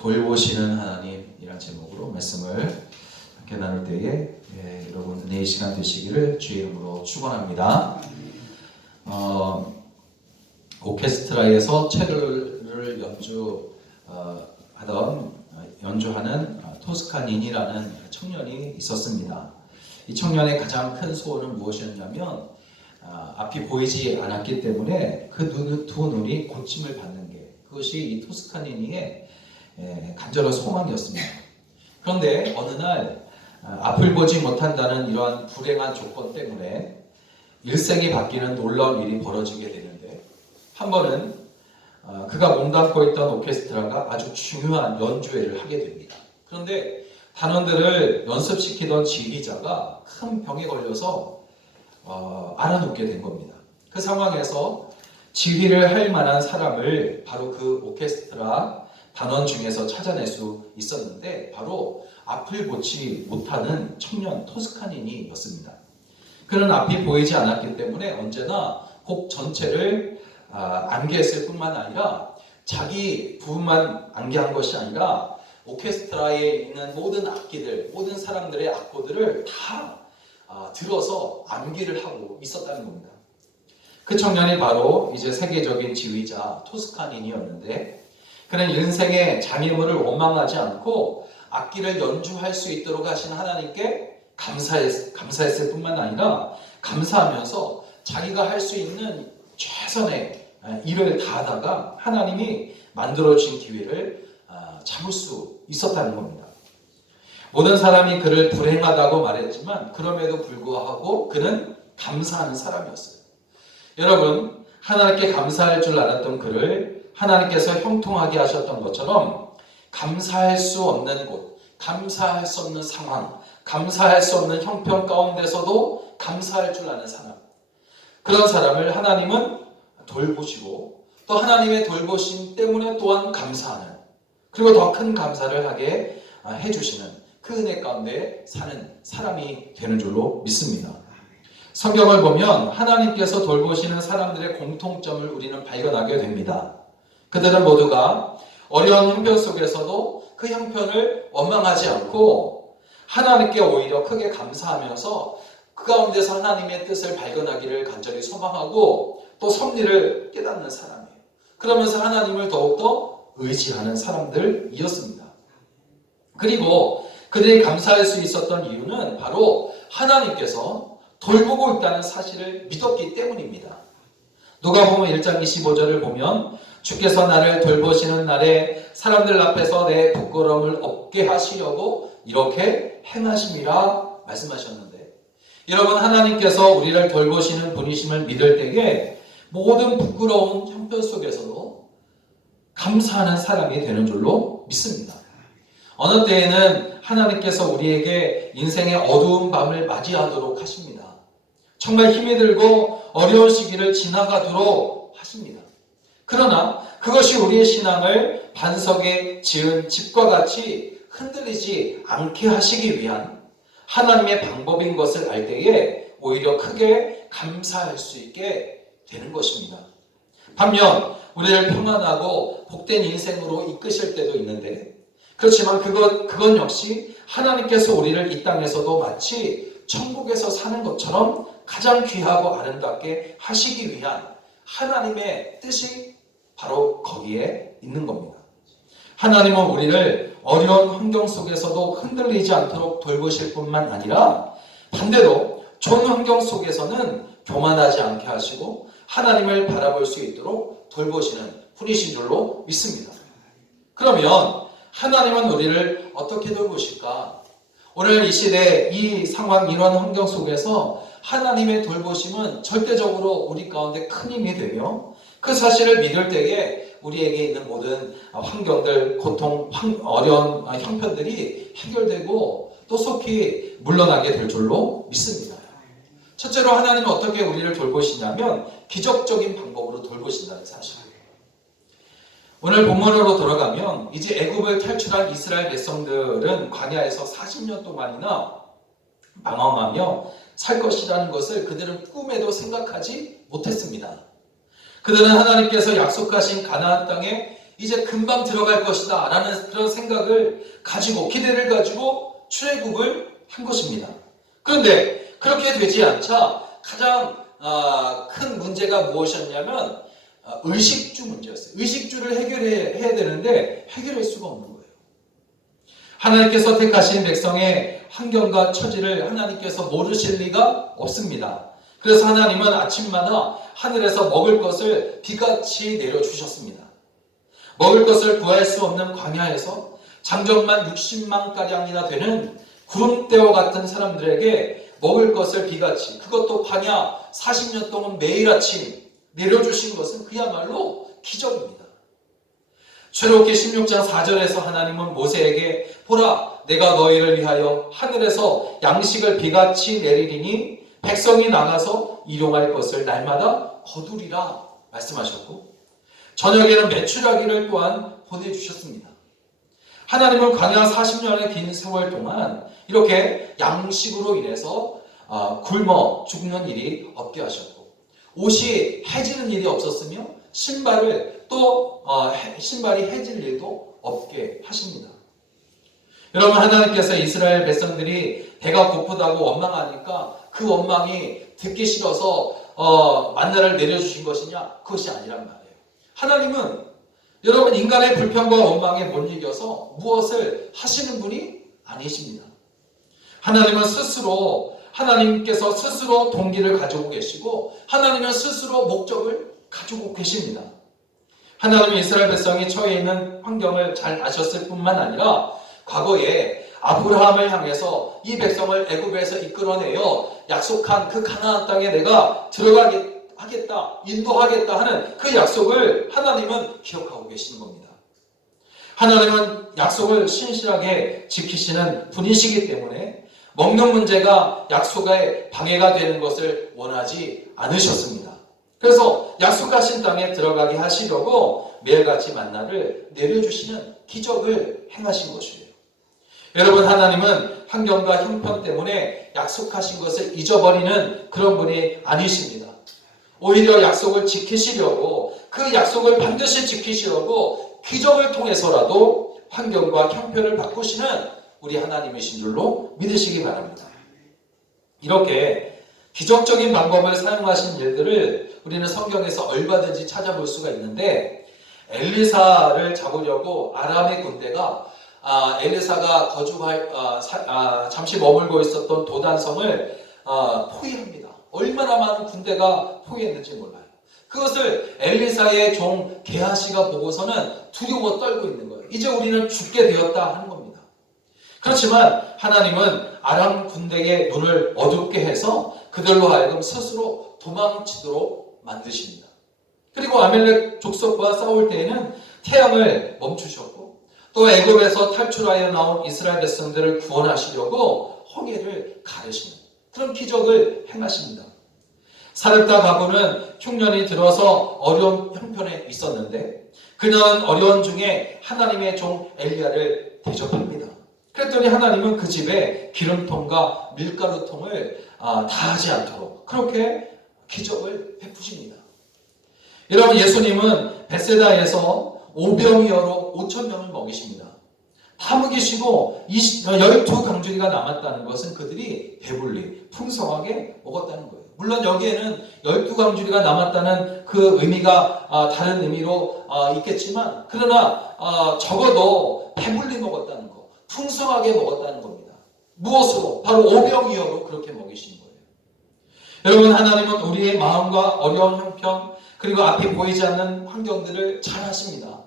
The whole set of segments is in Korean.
돌보시는 하나님이란 제목으로 말씀을 함께 나눌 때에 여러분 은혜의 시간 되시기를 주의 이름으로 축원합니다. 오케스트라에서 첼로를 연주하는 토스카니니라는 청년이 있었습니다. 이 청년의 가장 큰 소원은 무엇이었냐면 앞이 보이지 않았기 때문에 그 두 눈이 고침을 받는 게, 그것이 이 토스카니니의 간절한 소망이었습니다. 그런데 어느 날 앞을 보지 못한다는 이러한 불행한 조건 때문에 일생이 바뀌는 놀라운 일이 벌어지게 되는데, 한 번은 그가 몸담고 있던 오케스트라가 아주 중요한 연주회를 하게 됩니다. 그런데 단원들을 연습시키던 지휘자가 큰 병에 걸려서 알아눕게 된 겁니다. 그 상황에서 지휘를 할 만한 사람을 바로 그 오케스트라 단원 중에서 찾아낼 수 있었는데, 바로 앞을 보지 못하는 청년 토스카니니였습니다. 그는 앞이 보이지 않았기 때문에 언제나 곡 전체를 암기했을 뿐만 아니라 자기 부분만 암기한 것이 아니라 오케스트라에 있는 모든 악기들, 모든 사람들의 악보들을 다 들어서 암기를 하고 있었다는 겁니다. 그 청년이 바로 이제 세계적인 지휘자 토스카니니였는데, 그는 인생의 장애물을 원망하지 않고 악기를 연주할 수 있도록 하신 하나님께 감사했을 뿐만 아니라 감사하면서 자기가 할 수 있는 최선의 일을 다하다가 하나님이 만들어주신 기회를 잡을 수 있었다는 겁니다. 모든 사람이 그를 불행하다고 말했지만 그럼에도 불구하고 그는 감사하는 사람이었어요. 여러분, 하나님께 감사할 줄 알았던 그를 하나님께서 형통하게 하셨던 것처럼 감사할 수 없는 곳, 감사할 수 없는 상황, 감사할 수 없는 형편 가운데서도 감사할 줄 아는 사람, 그런 사람을 하나님은 돌보시고 또 하나님의 돌보심 때문에 또한 감사하는, 그리고 더 큰 감사를 하게 해주시는 그 은혜 가운데 사는 사람이 되는 줄로 믿습니다. 성경을 보면 하나님께서 돌보시는 사람들의 공통점을 우리는 발견하게 됩니다. 그들은 모두가 어려운 형편 속에서도 그 형편을 원망하지 않고 하나님께 오히려 크게 감사하면서 그 가운데서 하나님의 뜻을 발견하기를 간절히 소망하고 또 섭리를 깨닫는 사람이에요. 그러면서 하나님을 더욱더 의지하는 사람들이었습니다. 그리고 그들이 감사할 수 있었던 이유는 바로 하나님께서 돌보고 있다는 사실을 믿었기 때문입니다. 누가복음 1장 25절을 보면 주께서 나를 돌보시는 날에 사람들 앞에서 내 부끄러움을 없게 하시려고 이렇게 행하심이라 말씀하셨는데, 여러분, 하나님께서 우리를 돌보시는 분이심을 믿을 때에 모든 부끄러운 형편 속에서도 감사하는 사람이 되는 줄로 믿습니다. 어느 때에는 하나님께서 우리에게 인생의 어두운 밤을 맞이하도록 하십니다. 정말 힘이 들고 어려운 시기를 지나가도록 하십니다. 그러나 그것이 우리의 신앙을 반석에 지은 집과 같이 흔들리지 않게 하시기 위한 하나님의 방법인 것을 알 때에 오히려 크게 감사할 수 있게 되는 것입니다. 반면 우리를 평안하고 복된 인생으로 이끄실 때도 있는데, 그렇지만 그건 역시 하나님께서 우리를 이 땅에서도 마치 천국에서 사는 것처럼 가장 귀하고 아름답게 하시기 위한 하나님의 뜻이 바로 거기에 있는 겁니다. 하나님은 우리를 어려운 환경 속에서도 흔들리지 않도록 돌보실 뿐만 아니라 반대로 좋은 환경 속에서는 교만하지 않게 하시고 하나님을 바라볼 수 있도록 돌보시는 분이신 줄로 믿습니다. 그러면 하나님은 우리를 어떻게 돌보실까? 오늘 이 시대, 이 상황, 이런 환경 속에서 하나님의 돌보심은 절대적으로 우리 가운데 큰 힘이 되며, 그 사실을 믿을 때에 우리에게 있는 모든 환경들, 고통, 어려운 형편들이 해결되고 또 속히 물러나게 될 줄로 믿습니다. 첫째로 하나님은 어떻게 우리를 돌보시냐면 기적적인 방법으로 돌보신다는 사실이에요. 오늘 본문으로 돌아가면 이제 애굽을 탈출한 이스라엘 백성들은 광야에서 40년 동안이나 방황하며 살 것이라는 것을 그들은 꿈에도 생각하지 못했습니다. 그들은 하나님께서 약속하신 가나안 땅에 이제 금방 들어갈 것이다 라는 그런 생각을 가지고, 기대를 가지고 출애굽을 한 것입니다. 그런데 그렇게 되지 않자 가장 큰 문제가 무엇이었냐면 의식주 문제였어요. 의식주를 해결해야 되는데 해결할 수가 없는 거예요. 하나님께서 택하신 백성의 환경과 처지를 하나님께서 모르실 리가 없습니다. 그래서 하나님은 아침마다 하늘에서 먹을 것을 비같이 내려주셨습니다. 먹을 것을 구할 수 없는 광야에서 장정만 60만가량이나 되는 구름대와 같은 사람들에게 먹을 것을 비같이, 그것도 광야 40년 동안 매일 아침 내려주신 것은 그야말로 기적입니다. 출애굽기 16장 4절에서 하나님은 모세에게 보라, 내가 너희를 위하여 하늘에서 양식을 비같이 내리리니 백성이 나가서 일용할 것을 날마다 거두리라 말씀하셨고, 저녁에는 메추라기를 또한 보내주셨습니다. 하나님은 광야 40년의 긴 세월 동안 이렇게 양식으로 인해서 굶어 죽는 일이 없게 하셨고, 옷이 해지는 일이 없었으며 신발이 해질 일도 없게 하십니다. 여러분, 하나님께서 이스라엘 백성들이 배가 고프다고 원망하니까 그 원망이 듣기 싫어서 만나를 내려주신 것이냐? 그것이 아니란 말이에요. 하나님은 여러분 인간의 불평과 원망에 못 이겨서 무엇을 하시는 분이 아니십니다. 하나님께서 스스로 동기를 가지고 계시고 하나님은 스스로 목적을 가지고 계십니다. 하나님은 이스라엘 백성이 처해 있는 환경을 잘 아셨을 뿐만 아니라 과거에 아브라함을 향해서 이 백성을 애굽에서 이끌어내어 약속한 그 가나안 땅에 내가 들어가게 하겠다, 인도하겠다 하는 그 약속을 하나님은 기억하고 계시는 겁니다. 하나님은 약속을 신실하게 지키시는 분이시기 때문에 먹는 문제가 약속에 방해가 되는 것을 원하지 않으셨습니다. 그래서 약속하신 땅에 들어가게 하시려고 매일같이 만나를 내려주시는 기적을 행하신 것이에요. 여러분, 하나님은 환경과 형편 때문에 약속하신 것을 잊어버리는 그런 분이 아니십니다. 오히려 약속을 지키시려고, 그 약속을 반드시 지키시려고 기적을 통해서라도 환경과 형편을 바꾸시는 우리 하나님이신 줄로 믿으시기 바랍니다. 이렇게 기적적인 방법을 사용하신 일들을 우리는 성경에서 얼마든지 찾아볼 수가 있는데, 엘리사를 잡으려고 아람의 군대가 엘리사가 잠시 머물고 있었던 도단성을 포위합니다. 얼마나 많은 군대가 포위했는지 몰라요. 그것을 엘리사의 종 게하시가 보고서는 두려워 떨고 있는 거예요. 이제 우리는 죽게 되었다 하는 겁니다. 그렇지만 하나님은 아람 군대의 눈을 어둡게 해서 그들로 하여금 스스로 도망치도록 만드십니다. 그리고 아멜렉 족속과 싸울 때에는 태양을 멈추셨고, 또 애굽에서 탈출하여 나온 이스라엘 백성들을 구원하시려고 홍해를 가르시는 그런 기적을 행하십니다. 사렙다 가부는 흉년이 들어서 어려운 형편에 있었는데 그는 어려운 중에 하나님의 종 엘리야를 대접합니다. 그랬더니 하나님은 그 집에 기름통과 밀가루통을 다하지 않도록 그렇게 기적을 베푸십니다. 여러분, 예수님은 벳세다에서 오병이어로 5,000명을 먹이십니다. 다 먹이시고 12강주리가 남았다는 것은 그들이 배불리 풍성하게 먹었다는 거예요. 물론 여기에는 12강주리가 남았다는 그 의미가 다른 의미로 있겠지만, 그러나 적어도 배불리 먹었다는 거, 풍성하게 먹었다는 겁니다. 무엇으로? 바로 오병이어로 그렇게 먹이신 거예요. 여러분, 하나님은 우리의 마음과 어려운 형편, 그리고 앞이 보이지 않는 환경들을 잘 아십니다.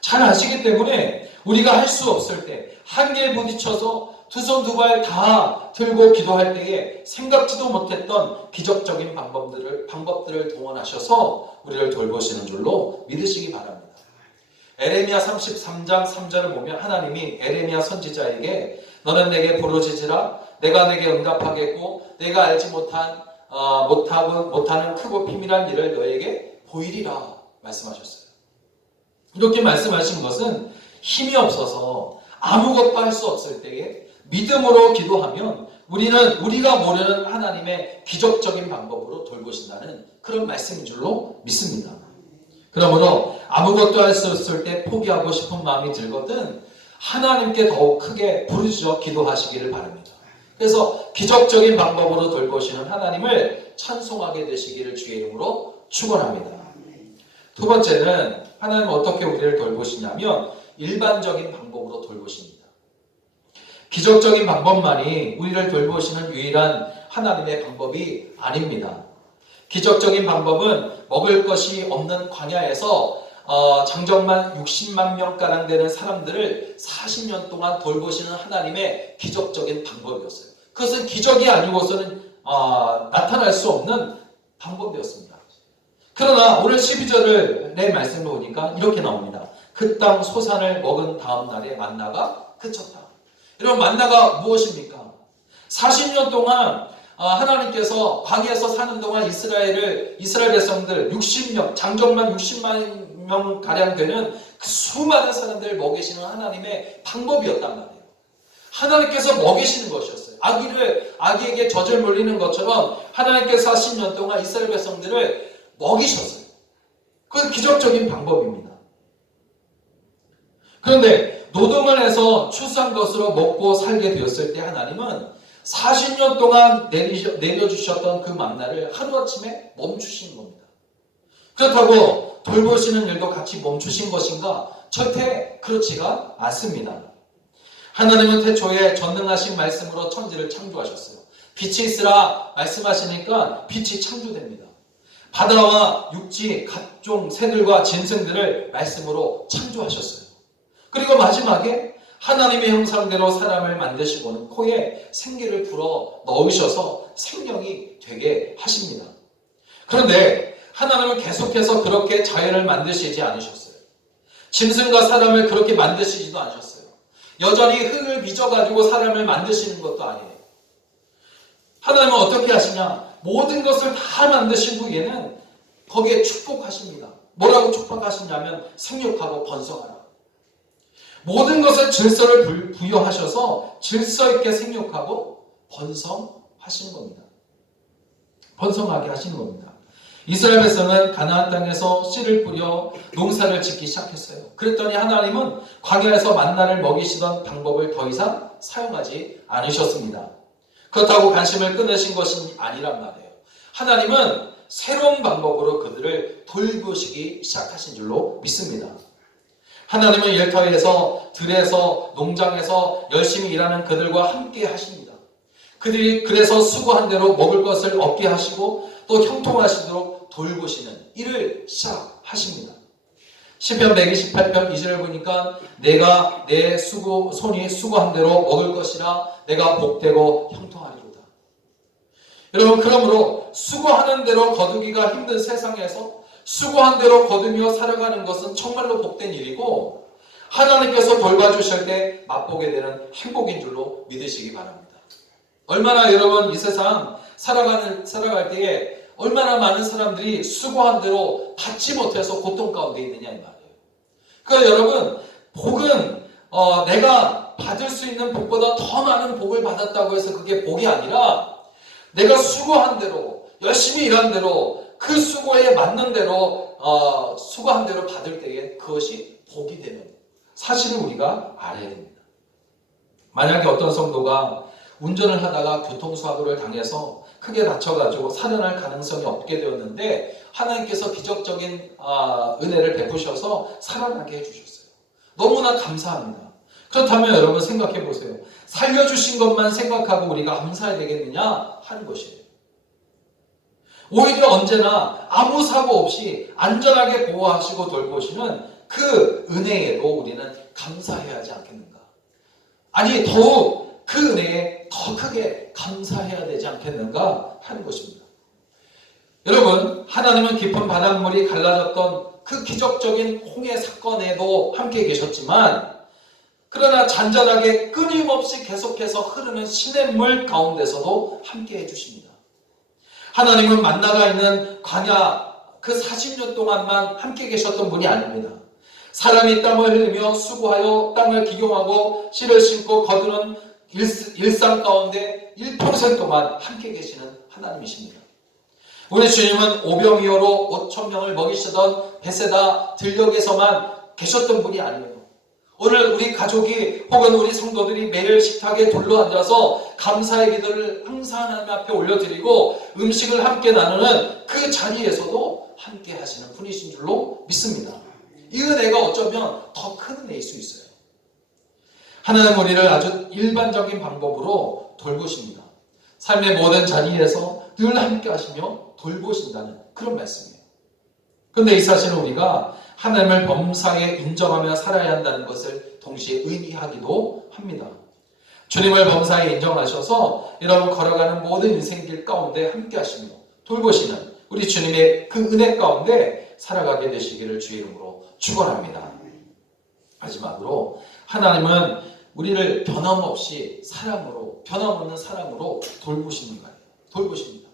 잘 아시기 때문에 우리가 할 수 없을 때, 한계에 부딪혀서 두 손 두 발 다 들고 기도할 때에 생각지도 못했던 기적적인 방법들을 동원하셔서 우리를 돌보시는 줄로 믿으시기 바랍니다. 에레미야 33장 3절을 보면 하나님이 에레미야 선지자에게 너는 내게 부르짖으라, 내가 내게 응답하겠고 내가 알지 못하는 크고 비밀한 일을 너에게 보이리라 말씀하셨어요. 이렇게 말씀하신 것은 힘이 없어서 아무것도 할 수 없을 때에 믿음으로 기도하면 우리가 모르는 하나님의 기적적인 방법으로 돌보신다는 그런 말씀인 줄로 믿습니다. 그러므로 아무것도 할 수 없을 때 포기하고 싶은 마음이 들거든 하나님께 더욱 크게 부르짖어 기도하시기를 바랍니다. 그래서 기적적인 방법으로 돌보시는 하나님을 찬송하게 되시기를 주의 이름으로 축원합니다. 두 번째는 하나님은 어떻게 우리를 돌보시냐면 일반적인 방법으로 돌보십니다. 기적적인 방법만이 우리를 돌보시는 유일한 하나님의 방법이 아닙니다. 기적적인 방법은 먹을 것이 없는 광야에서 장정만 60만 명가량 되는 사람들을 40년 동안 돌보시는 하나님의 기적적인 방법이었어요. 그것은 기적이 아니고서는 나타날 수 없는 방법이었습니다. 그러나 오늘 12절을 내 말씀을 보니까 이렇게 나옵니다. 그 땅 소산을 먹은 다음 날에 만나가 그쳤다. 여러분, 만나가 무엇입니까? 40년 동안 하나님께서 광야에서 사는 동안 이스라엘 백성들 60명, 장정만 60만 명 가량 되는 그 수많은 사람들을 먹이시는 하나님의 방법이었단 말이에요. 하나님께서 먹이시는 것이었어요. 아기에게 젖을 물리는 것처럼 하나님께서 40년 동안 이스라엘 백성들을 먹이셨어요. 그건 기적적인 방법입니다. 그런데 노동을 해서 추수한 것으로 먹고 살게 되었을 때 하나님은 40년 동안 내려주셨던 그 만나를 하루아침에 멈추신 겁니다. 그렇다고 돌보시는 일도 같이 멈추신 것인가? 절대 그렇지가 않습니다. 하나님은 태초에 전능하신 말씀으로 천지를 창조하셨어요. 빛이 있으라 말씀하시니까 빛이 창조됩니다. 바다와 육지, 각종 새들과 짐승들을 말씀으로 창조하셨어요. 그리고 마지막에 하나님의 형상대로 사람을 만드시고는 코에 생기를 불어 넣으셔서 생명이 되게 하십니다. 그런데 하나님은 계속해서 그렇게 자연을 만드시지 않으셨어요. 짐승과 사람을 그렇게 만드시지도 않으셨어요. 여전히 흙을 빚어가지고 사람을 만드시는 것도 아니에요. 하나님은 어떻게 하시냐? 모든 것을 다 만드신 후에는 거기에 축복하십니다. 뭐라고 축복하시냐면 생육하고 번성하라. 모든 것을 질서를 부여하셔서 질서 있게 생육하고 번성하시는 겁니다. 번성하게 하시는 겁니다. 이스라엘 백성은 가나안 땅에서 씨를 뿌려 농사를 짓기 시작했어요. 그랬더니 하나님은 광야에서 만나를 먹이시던 방법을 더 이상 사용하지 않으셨습니다. 그렇다고 관심을 끊으신 것이 아니란 말이에요. 하나님은 새로운 방법으로 그들을 돌보시기 시작하신 줄로 믿습니다. 하나님은 일터에서, 들에서, 농장에서 열심히 일하는 그들과 함께 하십니다. 그들이 그래서 수고한 대로 먹을 것을 얻게 하시고 또 형통하시도록 돌보시는 일을 시작하십니다. 시편 128편 2절을 보니까 내가 내 손이 수고한 대로 먹을 것이라 내가 복되고 형통하리로다. 여러분, 그러므로 수고하는 대로 거두기가 힘든 세상에서 수고한 대로 거두며 살아가는 것은 정말로 복된 일이고 하나님께서 돌봐주실 때 맛보게 되는 행복인 줄로 믿으시기 바랍니다. 얼마나 여러분 이 세상 살아갈 때에 얼마나 많은 사람들이 수고한 대로 받지 못해서 고통 가운데 있느냐 이 말이에요. 그러니까 여러분, 복은 내가 받을 수 있는 복보다 더 많은 복을 받았다고 해서 그게 복이 아니라 내가 수고한 대로 열심히 일한 대로 그 수고에 맞는 대로 수고한 대로 받을 때에 그것이 복이 되는 사실을 우리가 알아야 됩니다. 만약에 어떤 성도가 운전을 하다가 교통사고를 당해서 크게 다쳐가지고 살아날 가능성이 없게 되었는데 하나님께서 기적적인 은혜를 베푸셔서 살아나게 해주셨어요. 너무나 감사합니다. 그렇다면 여러분 생각해 보세요. 살려주신 것만 생각하고 우리가 감사해야 되겠느냐 하는 것이에요. 오히려 언제나 아무 사고 없이 안전하게 보호하시고 돌보시는 그 은혜에도 우리는 감사해야 하지 않겠는가? 아니, 더욱 그 은혜에 더 크게 감사해야 되지 않겠는가 하는 것입니다. 여러분, 하나님은 깊은 바닷물이 갈라졌던 그 기적적인 홍해 사건에도 함께 계셨지만 그러나 잔잔하게 끊임없이 계속해서 흐르는 시냇물 가운데서도 함께 해주십니다. 하나님은 만나가 있는 광야 그 40년 동안만 함께 계셨던 분이 아닙니다. 사람이 땀을 흘리며 수고하여 땅을 기경하고 씨를 심고 거두는 일상 가운데 일평생 동안 함께 계시는 하나님이십니다. 우리 주님은 오병이어로 5,000명을 먹이시던 베세다 들녘에서만 계셨던 분이 아니에요. 오늘 우리 가족이 혹은 우리 성도들이 매일 식탁에 둘러앉아서 감사의 기도를 항상 하나님 앞에 올려드리고 음식을 함께 나누는 그 자리에서도 함께 하시는 분이신 줄로 믿습니다. 이 은혜가 어쩌면 더 큰 은혜일 수 있어요. 하나님 우리를 아주 일반적인 방법으로 돌보십니다. 삶의 모든 자리에서 늘 함께 하시며 돌보신다는 그런 말씀이에요. 그런데 이 사실은 우리가 하나님을 범사에 인정하며 살아야 한다는 것을 동시에 의미하기도 합니다. 주님을 범사에 인정하셔서 여러분 걸어가는 모든 인생길 가운데 함께 하시며 돌보시는 우리 주님의 그 은혜 가운데 살아가게 되시기를 주의 이름으로 축원합니다. 마지막으로 하나님은 우리를 변함없이 사랑으로, 변함없는 사랑으로 돌보시는 거예요. 돌보십니다.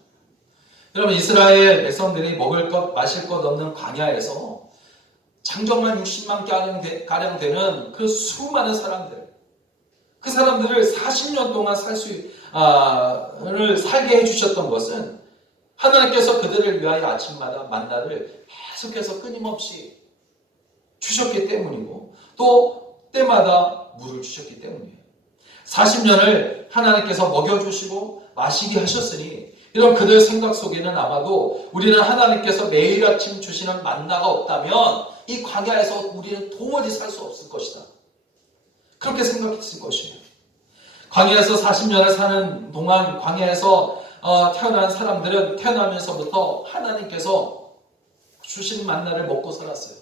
여러분 이스라엘 백성들이 먹을 것 마실 것 없는 광야에서 장정만 60만 가량 되는 그 수많은 사람들, 그 사람들을 40년 동안 살게 해주셨던 것은 하나님께서 그들을 위하여 아침마다 만나를 계속해서 끊임없이 주셨기 때문이고 또 때마다 물을 주셨기 때문이에요. 40년을 하나님께서 먹여주시고 마시게 하셨으니 이런 그들 생각 속에는 아마도 우리는 하나님께서 매일 아침 주시는 만나가 없다면 이 광야에서 우리는 도무지 살 수 없을 것이다. 그렇게 생각했을 것이에요. 광야에서 40년을 사는 동안 광야에서 태어난 사람들은 태어나면서부터 하나님께서 주신 만나를 먹고 살았어요.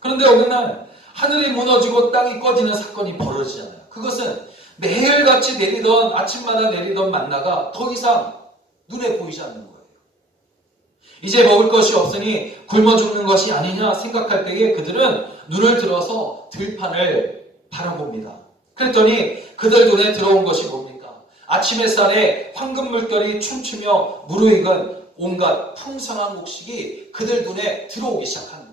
그런데 어느 날 하늘이 무너지고 땅이 꺼지는 사건이 벌어지잖아요. 그것은 매일같이 내리던 아침마다 내리던 만나가 더 이상 눈에 보이지 않는 거예요. 이제 먹을 것이 없으니 굶어 죽는 것이 아니냐 생각할 때에 그들은 눈을 들어서 들판을 바라봅니다. 그랬더니 그들 눈에 들어온 것이 뭡니까? 아침 햇살에 황금 물결이 춤추며 무르익은 온갖 풍성한 곡식이 그들 눈에 들어오기 시작하는 거예요.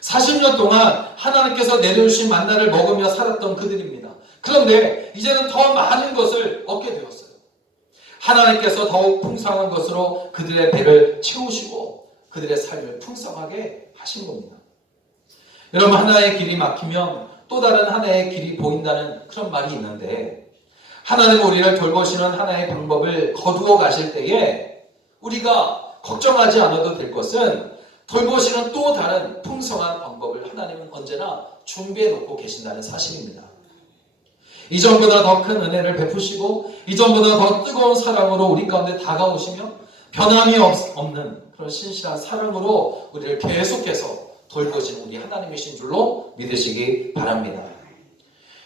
40년 동안 하나님께서 내려주신 만나를 먹으며 살았던 그들입니다. 그런데 이제는 더 많은 것을 얻게 되었어요. 하나님께서 더욱 풍성한 것으로 그들의 배를 채우시고 그들의 삶을 풍성하게 하신 겁니다. 여러분 하나의 길이 막히면 또 다른 하나의 길이 보인다는 그런 말이 있는데 하나님 우리를 돌보시는 하나의 방법을 거두어 가실 때에 우리가 걱정하지 않아도 될 것은 돌보시는 또 다른 풍성한 방법을 하나님은 언제나 준비해 놓고 계신다는 사실입니다. 이전보다 더 큰 은혜를 베푸시고 이전보다 더 뜨거운 사랑으로 우리 가운데 다가오시며 변함이 없는 그런 신실한 사랑으로 우리를 계속해서 돌보시는 우리 하나님이신 줄로 믿으시기 바랍니다.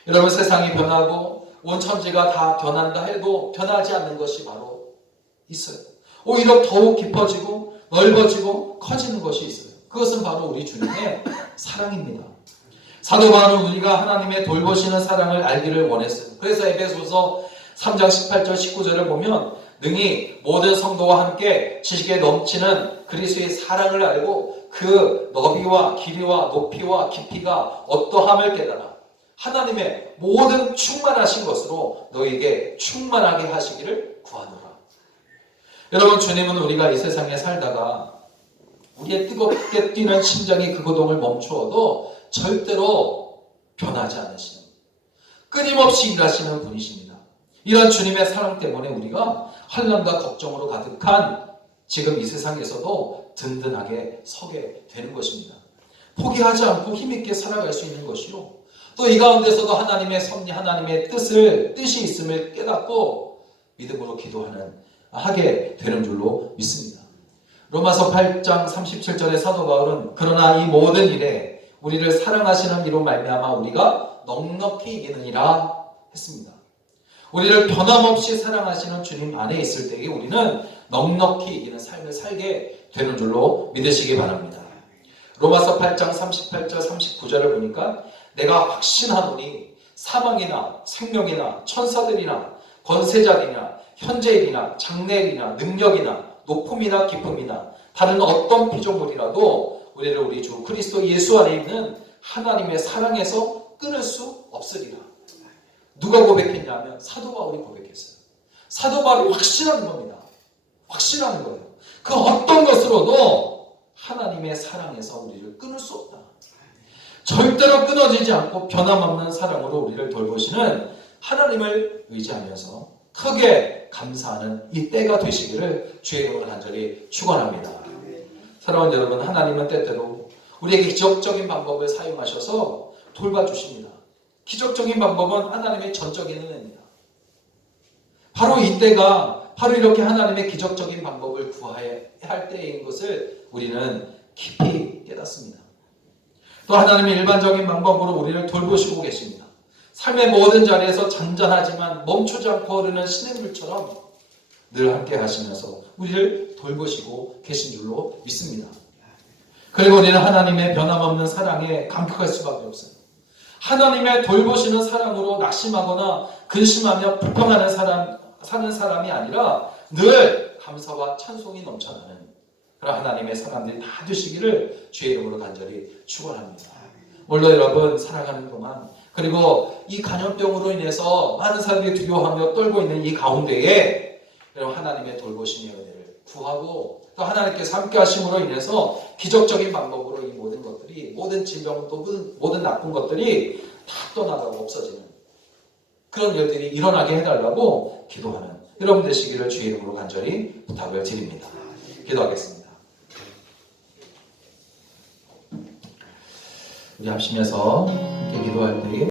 여러분 세상이 변하고 온 천지가 다 변한다 해도 변하지 않는 것이 바로 있어요. 오히려 더욱 깊어지고 넓어지고 커지는 것이 있어요. 그것은 바로 우리 주님의 사랑입니다. 사도 바울은 우리가 하나님의 돌보시는 사랑을 알기를 원했어요. 그래서 에베소서 3장 18절 19절을 보면 능히 모든 성도와 함께 지식에 넘치는 그리스도의 사랑을 알고 그 너비와 길이와 높이와 깊이가 어떠함을 깨달아 하나님의 모든 충만하신 것으로 너에게 충만하게 하시기를 구하노라. 여러분 주님은 우리가 이 세상에 살다가 우리의 뜨겁게 뛰는 심장이 그 고동을 멈추어도 절대로 변하지 않으시는 끊임없이 일하시는 분이십니다. 이런 주님의 사랑 때문에 우리가 환난과 걱정으로 가득한 지금 이 세상에서도 든든하게 서게 되는 것입니다. 포기하지 않고 힘있게 살아갈 수 있는 것이요. 또 이 가운데서도 하나님의 섭리, 하나님의 뜻이 있음을 깨닫고 믿음으로 하게 되는 줄로 믿습니다. 로마서 8장 37절의 사도 바울은 그러나 이 모든 일에 우리를 사랑하시는 이로 말미암아 우리가 넉넉히 이기느니라 했습니다. 우리를 변함없이 사랑하시는 주님 안에 있을 때에 우리는 넉넉히 이기는 삶을 살게 되는 줄로 믿으시기 바랍니다. 로마서 8장 38절 39절을 보니까 내가 확신하노니 사망이나 생명이나 천사들이나 권세자들이나 현재일이나 장래일이나 능력이나 높음이나 깊음이나 다른 어떤 피조물이라도 우리를 우리 주 그리스도 예수 안에 있는 하나님의 사랑에서 끊을 수 없으리라. 누가 고백했냐면 사도 바울이 고백했어요. 사도 바울이 확신하는 겁니다. 확신하는 거예요. 그 어떤 것으로도 하나님의 사랑에서 우리를 끊을 수 없다. 절대로 끊어지지 않고 변함없는 사랑으로 우리를 돌보시는 하나님을 의지하면서 크게 감사하는 이 때가 되시기를 주의 이름으로 간절히 축원합니다. 사랑하는 여러분, 하나님은 때때로 우리에게 기적적인 방법을 사용하셔서 돌봐주십니다. 기적적인 방법은 하나님의 전적인 은혜입니다. 바로 이때가 바로 이렇게 하나님의 기적적인 방법을 구해야 할 때인 것을 우리는 깊이 깨닫습니다. 또 하나님의 일반적인 방법으로 우리를 돌보시고 계십니다. 삶의 모든 자리에서 잔잔하지만 멈추지 않고 흐르는 시냇물처럼 늘 함께 하시면서 우리를 돌보시고 계신 줄로 믿습니다. 그리고 우리는 하나님의 변함없는 사랑에 감격할 수밖에 없어요. 하나님의 돌보시는 사랑으로 낙심하거나 근심하며 불평하는 사는 사람이 아니라 늘 감사와 찬송이 넘쳐나는 그런 하나님의 사람들이 다 되시기를 주의 이름으로 간절히 축원합니다. 물론 여러분 살아가는 동안 그리고 이 간염병으로 인해서 많은 사람들이 두려워하며 떨고 있는 이 가운데에 여러분 하나님의 돌보심의 은혜를 구하고 또 하나님께서 함께 하심으로 인해서 기적적인 방법으로 이 모든 것들이 모든 질병 또 모든 나쁜 것들이 다 떠나가고 없어지는 그런 일들이 일어나게 해달라고 기도하는 여러분 되시기를 주의 이름으로 간절히 부탁을 드립니다. 기도하겠습니다. 우리 합심해서 함께 기도할 때에